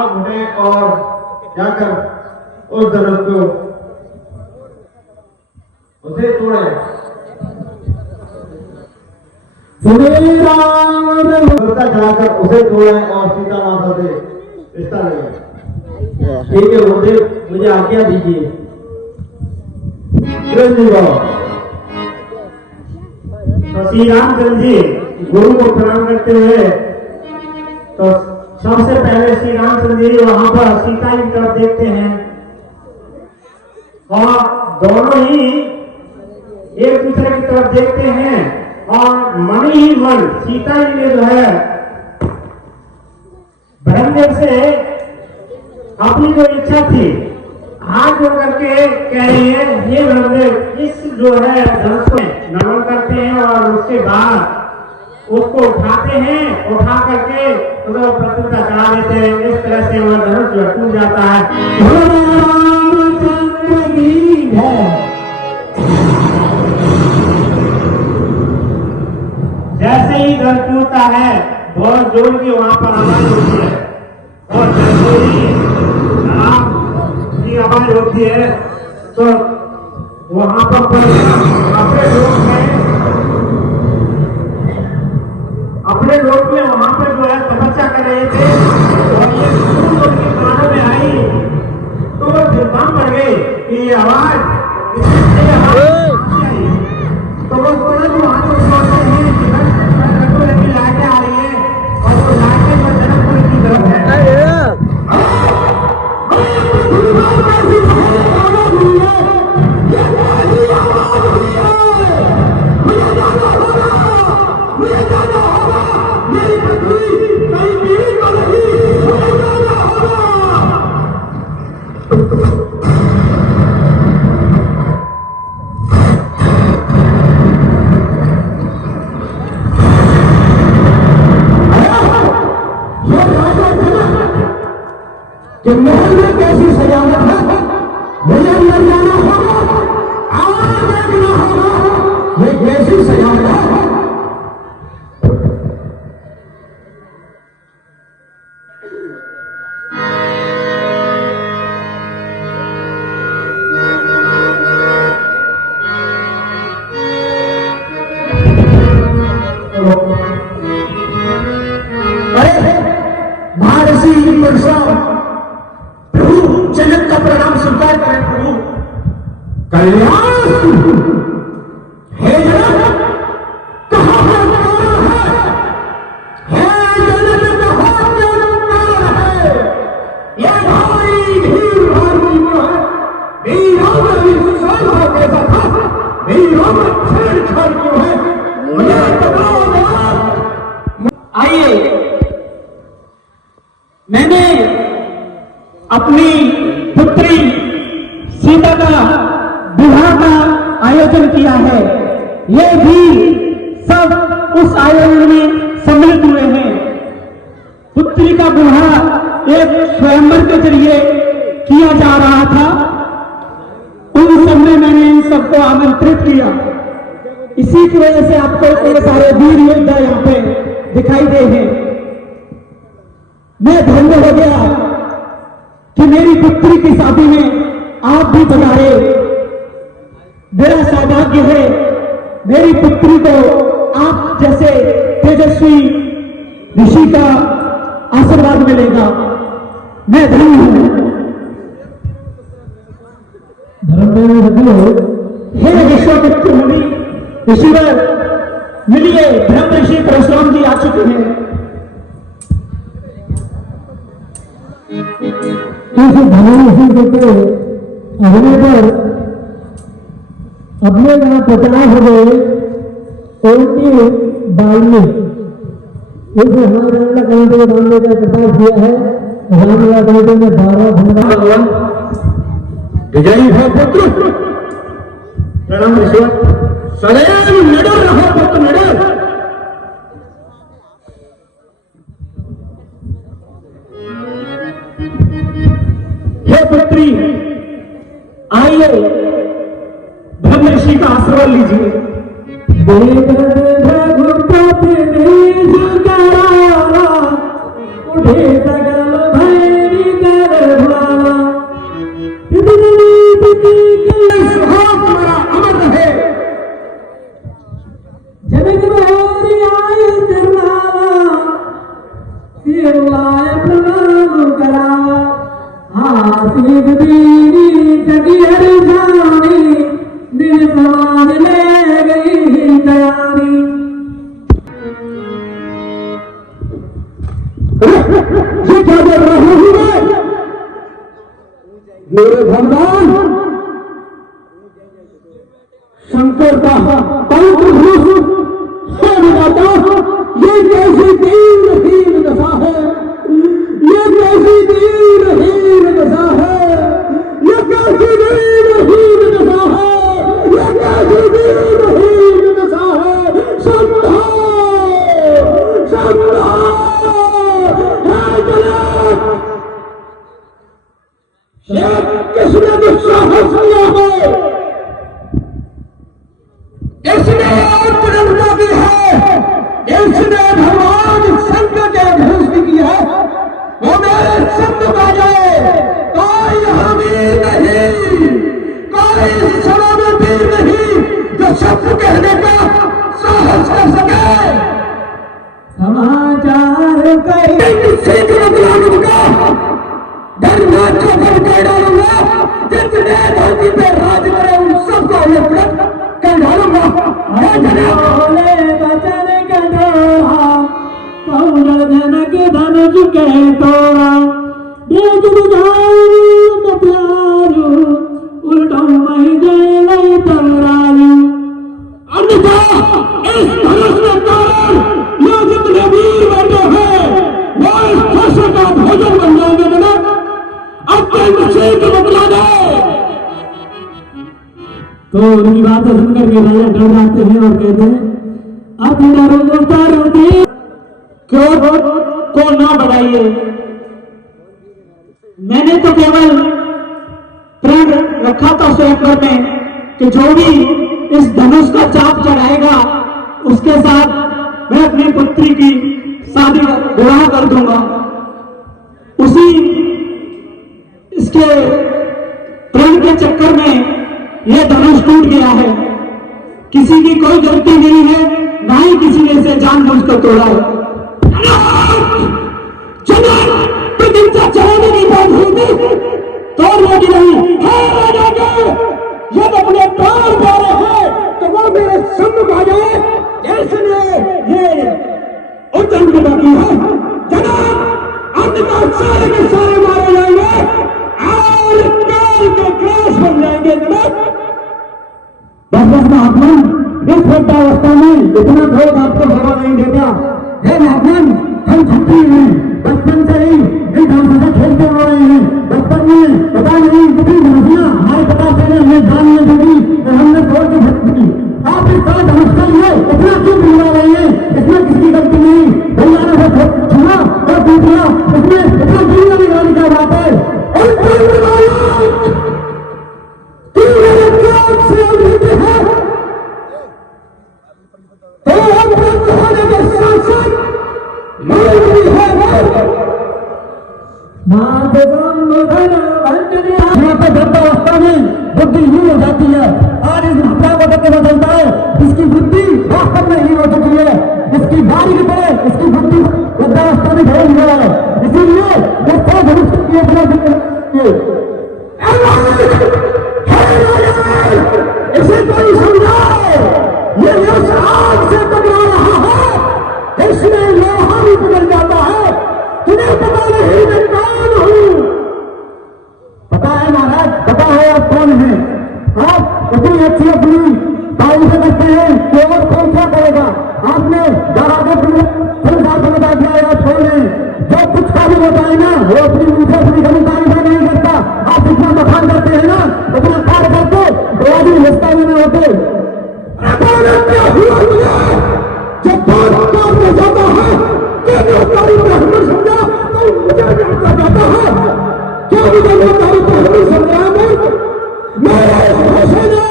आग उठे और जाकर उस धनुष को उसे तोड़े। चलाकर उसे तोड़े और सीता माता से रिश्ता लगे। ठीक है गुरुदेव, मुझे आज्ञा दीजिए। तो श्री रामचंद्र जी गुरु को प्रणाम करते हुए तो सबसे पहले श्री रामचंद्र जी वहां पर सीता की तरफ देखते हैं और दोनों ही एक दूसरे की तरफ देखते हैं और मन ही मन सीता जी ने जो है ब्रह्मदेव से अपनी जो इच्छा थी हाथ जोड़ करके कह रही है, ये ब्रह्मदेव इस जो है धनुष को नमन करते हैं और उसके बाद उसको उठाते हैं, उठा करके तो प्रतिष्ठा चढ़ा देते हैं। इस तरह से वह धनुष जो टूट जाता है। जैसे ही धनुष टूटता है बहुत जोर की वहां पर आवाज होती है और जैसे ही की आवाज होती है तो वहां पर अपने लोग में वहां पर जो है तपस्या कर रहे थे और ये उनके कानों में आई तो वो दिलबान पड़ गए कि ये आवाज तो वो तुरंत वहां से सोचते हैं कि लाइटें आ रही है और वो लाइटें जो जनकपुर की तरफ है। कि महल में कैसी सजावट है, मुझे अंदर जाना होगा, आवाज देखना होगा, ये कैसी सजावट है। अरे महर्षि परशुराम जनक का प्रणाम स्वीकार करें। प्रभु कल्याण हे जनक, कहाँ है जनक, कहाँ है ये भारी भीड़ भारी है। मेरी राम अभी संसार हुआ कैसा था, मेरी राम छेड़छाड़ क्यों है, मुझे बताओ। आइए, मैंने अपनी पुत्री सीता का विवाह का आयोजन किया है। ये भी सब उस आयोजन में सम्मिलित हुए हैं। पुत्री का विवाह एक स्वयंवर के जरिए किया जा रहा था। उन सब में मैंने इन सबको आमंत्रित किया। इसी की वजह से आपको इतने सारे वीर योद्धा यहाँ पे दिखाई दे हैं। मैं धन्य हो गया कि मेरी पुत्री की शादी में आप भी पधारे। मेरा सौभाग्य है मेरी पुत्री को आप जैसे तेजस्वी ऋषि का आशीर्वाद मिलेगा। मैं धन्य हूं। हे विश्वामित्र मुनि ऋषिवर, मिलिए, ब्रह्म ऋषि परशुराम जी आ चुके हैं। अगले पर अपने यहाँ पहुंचना हो गए उनकी बाल में इस रामलला कमेटी के नाम का प्रकाश किया है। रामलला कमेटी में 12 धन्यवाद। विजयी है पुत्र, प्रणाम ऋषि। सदैव निडर रहो पुत्र, निडर। हे पुत्री, आइए ब्रह्म ऋषि का आशीर्वाद लीजिए। उठे सकल भैरी आसीब दीनी जगी हर जानी दिल सवार ले गई तैयारी। ये क्या बोल रहा हूं मैं? मेरे भगवान शंकर का पवित्र धनुष ये कैसी दीनहीन दशा है, ये कैसी दीनहीन दशा है, ये कैसी दीनहीन दशा है, ये कैसी दीनहीन दशा है। संभो संभो है जनाब, ये किसने दुस्साहस किया है? इसने प्रगटा की है, इसने भगवान शंकर के धनुष की है। वो मेरे शब्द बाजे, कोई हमीर नहीं, कोई सलामती नहीं जो शब्द कहने का साहस कर सके। समाचार कई किसी को बदलाऊंगा, धरना चौधर कर डालूंगा, जितने धरती पे राज करे उन सबको ये कर डालूंगा। बोले बचन के दोहा कौन जनक धनुष के तोड़ा देख बुझाऊ प्यारू उल्टो मई गए तोरारू। अन्यथा इस धनुष के कारण ये जितने वीर बैठे हैं वो इस फसल का भोजन बन जाएंगे। जनाब अत्यंत शीघ्र बतला दे। तो उनकी बातें सुनकर के राजा डर जाते हैं और कहते हैं अब डरो तारों क्यों को ना बढ़ाइए, मैंने तो केवल प्रण रखा था स्वयंवर में कि जो भी इस धनुष का चाप चढ़ाएगा उसके साथ मैं अपनी पुत्री की शादी विवाह कर दूंगा। उसी इसके प्रण के चक्कर में यह धनुष टूट गया है। किसी की कोई गलती नहीं है, ना ही किसी ने इसे जानबूझकर तोड़ा है। प्रतिज्ञा चलाने की बात हुई थी, तोड़ने की नहीं है। राजा के यदि अपने प्राण प्यारे हैं तो वो मेरे सम्मुख आ जाए। इसने ये उद्दंडता की है। जनाब अंततः सारे के सारे मारे जाएंगे और काल के क्लास बन जाएंगे। जनाब बस महात्मन, इस वृद्धावस्था में इतना क्रोध आपको हवा नहीं देता। हे महात्मन, हम छत्री हैं, बचपन से ही इस ढंग से खेलते आ रहे हैं। बचपन में पता नहीं कितनी धमकियां हमारे पिता से ने हमें जान में दे दी और हमने तोड़ के भक्त की। आप इस तरह धमकते हुए इतना क्यों बिगड़ा रहे हैं? इसमें किसकी गलती नहीं, भैया ने बस छुआ और पीट लिया, इसमें इतना क्यों बिगाड़ने क्या बात है? और वृद्धावस्था में बुद्धि हीन हो जाती है और इस घटना को देख के चलता है इसकी बुद्धि वास्तव में हीन हो चुकी है। इसकी बारी की तरह इसकी बुद्धि वृद्धावस्था में घरे हुआ है। इसीलिए वो भविष्य की अपना इसे कोई समझाए, ये उस आग से टकरा रहा है, इसमें लोहा भी पिघल जाता है। तुम्हें पता नहीं मैं कौन हूं? पता है महाराज, पता है आप कौन हैं। आप इतनी अच्छी अपनी तारीफ करते हैं कि और कौन सा करेगा। आपने बराबर संसार बता दिया आप कौन हैं। जो कुछ का भी बताए ना वो अपनी मुंह से अपनी कभी तारीफ नहीं करता। आप इतना बखान करते हैं ना, इतना कार्य करते तो आदमी हिस्सा में न होते। जब बात में जाता है समझा तो मुझे जाता है क्या मुझे लोकारी पहली समझा में मेरे भाषा ने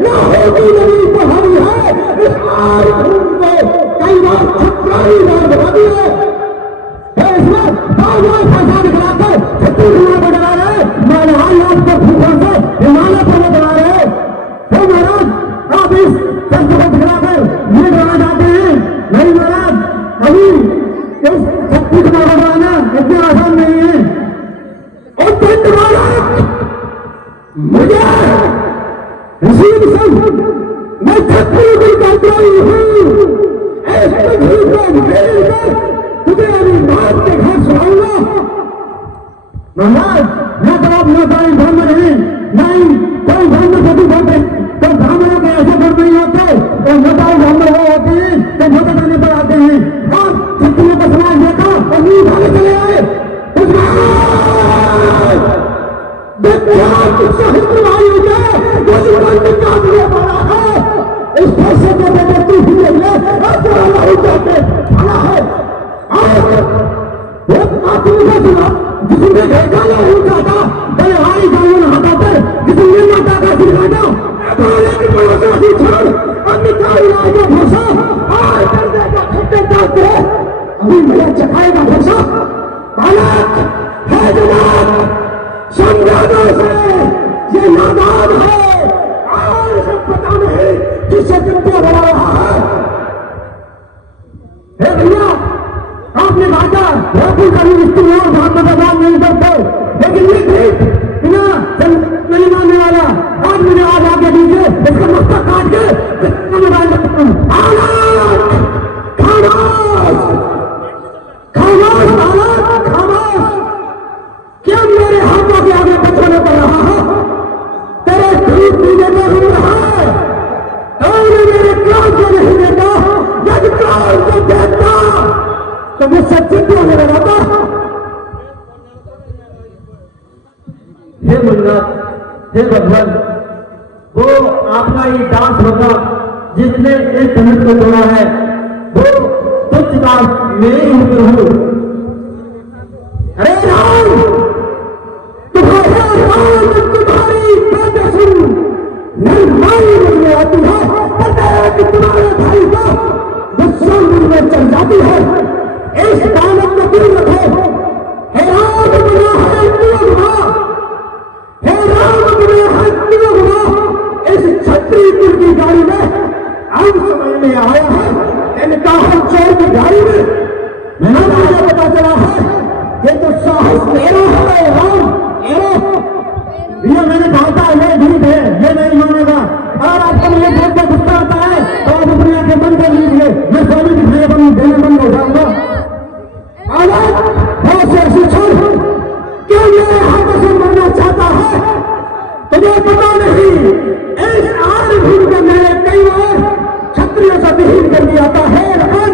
ना होगी नदी पहाड़ी है। इस आर को कई बार छत्राई बार बता दी है। इसमें बार बार भाषा निकलाकर छत्तीसगढ़ को डरा रहे, मानवाई आपको भूखों से हिमालय पर डरा रहे। तो महाराज आप इस शब्द को दिखलाकर ये डरा जाते हैं। नहीं महाराज, अभी इस छत्तीसगढ़ को डराना इतना आसान नहीं है। दिन से मैं छत्री भी करता ही हूँ। ऐसे भी को मेरे कर तुझे अभी बात के घर सुनाऊंगा। महाराज, मैं तो आप नौताई ब्राह्मण है, नहीं कोई ब्राह्मण से भी बोलते तो ब्राह्मणों के ऐसे गुण नहीं होते, तो नौताई ब्राह्मण वो होते हैं तो मोटे करने पर आते हैं और छत्रियों का समाज देखा और मुंह भागे चले आए। साहित्यवादी इस फैसले को बदलती हुई है जिसने देखा या उनका था बलहारी जामुन हाथों पर जिसने माता का सिरगाना भरोसा और दर्दे का खट्टे जाते अभी मेरा चखाएगा भरोसा बालक है जनाब समझाने से ये नादान है और इसे पता नहीं किसे कितना बना रहा है। हे भैया, आपने बांटा राहुल का मिस्त्री और भाग का बदलाव नहीं करते, लेकिन ये ठीक बिना नहीं मानने वाला आज मुझे आज आगे दीजिए इसका मस्तक काट के क्या मेरे हाथों के आगे बचाने पड़ रहा है? तेरे दूध पीने में हो रहा है और मेरे क्लास को नहीं देता, जब क्लास को देता तो मुझसे चिट्ठी होने लगाता। हे मुन्नत, हे भगवान, वो आपका ये दास होगा जिसने इस धनुष को तोड़ा है, वो तुच्छ दास मैं ही हूँ। अरे राम, तुम्हारी बातें सुन निर्माई मुझे आती है, पता है कि तुम्हारे भाई का गुस्सा मुझ में चल जाती है। इस बालक को दिल रखो। हे राम गुना है क्यों गुना, हे राम गुना है क्यों गुना। इस छत्री कुल की गाड़ी में अब समझ में आया है इनका हम चोर की गाड़ी में मैंने मुझे पता चला है ये तो साहस मेरा है राम। ये मैंने कहा था ये झूठ है, ये नहीं मानेगा और आपको मुझे बहुत बहुत गुस्सा आता है तो आप अपने आंखें बंद कर लीजिए, मैं स्वामी दिखाने बंद देने बंद हो जाऊंगा। बहुत से ऐसी छोड़ क्यों मेरे हाथों से मरना चाहता है तुझे पता नहीं। इस आर्भूत को मैंने कई बार क्षत्रियों से विहीन कर दिया था। है रमन,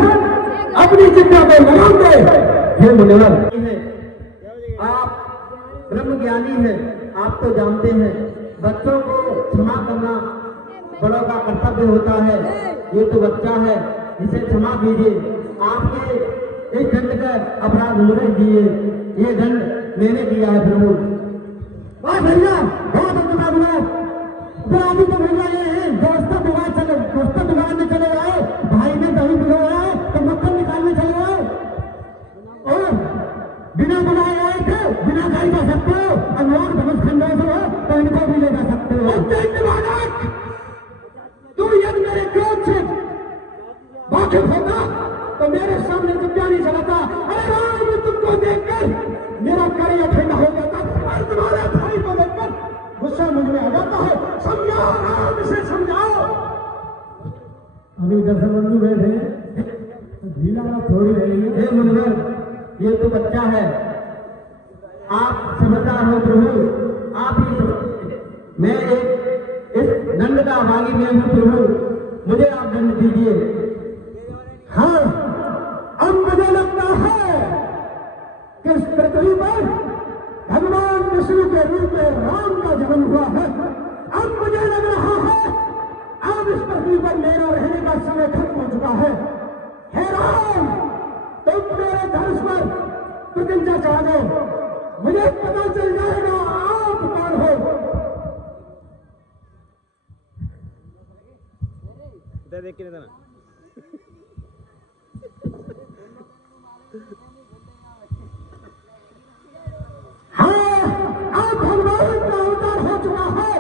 अपनी चिंता को लगाम दे। हे मुनिवर, आप ब्रह्म ज्ञानी हैं, आप तो जानते हैं बच्चों को क्षमा करना बड़ों का कर्तव्य होता है। ये तो बच्चा है, इसे क्षमा कीजिए। आपके इस दंड का अपराध मुझे दिए, ये दंड मैंने दिया है प्रभु। भैया बहुत अपना अभी तो भैया ये है दोस्तों दुकान में चले आए, भाई ने दही पिघलाया तो मक्खन निकालने चले आए और बिना बनाए आए थे, बिना गाड़ी जा सकते हो और लोग धनुष खंडों से हो तो इनको भी ले जा सकते हो। तू यदि मेरे क्रोध से वाकिफ होता तो मेरे सामने चुप्पा नहीं चलाता। अरे राम, तुमको देखकर मेरा कार्य ठंडा हो जाता और तुम्हारे भाई को देखकर गुस्सा मुझ में आ जाता है। समझाओ राम, इसे समझाओ। अभी दर्शन बंधु बैठे ढीला थोड़ी रही है। हे मुनिवर, ये तो बच्चा है, आप समझदार हो प्रभु, आप ही मैं इस दंड का भागी मैं हूँ प्रभु, मुझे आप दंड दीजिए। हाँ, अब मुझे लगता है कि इस पृथ्वी पर भगवान विष्णु के रूप में राम का जन्म हुआ है। अब मुझे लग रहा है अब इस पृथ्वी पर मेरा रहने का समय खत्म हो चुका है। हे राम, तुम मेरे धनुष पर प्रतिज्ञा चढ़ा दो, मुझे पता चल जाएगा आप कौन हो। हाँ, आप भगवान का अवतार हो चुका है,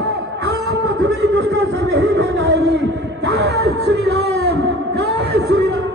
आप पृथ्वी दुष्टों से विहीन हो जाएगी। जय श्री राम, जय श्री राम।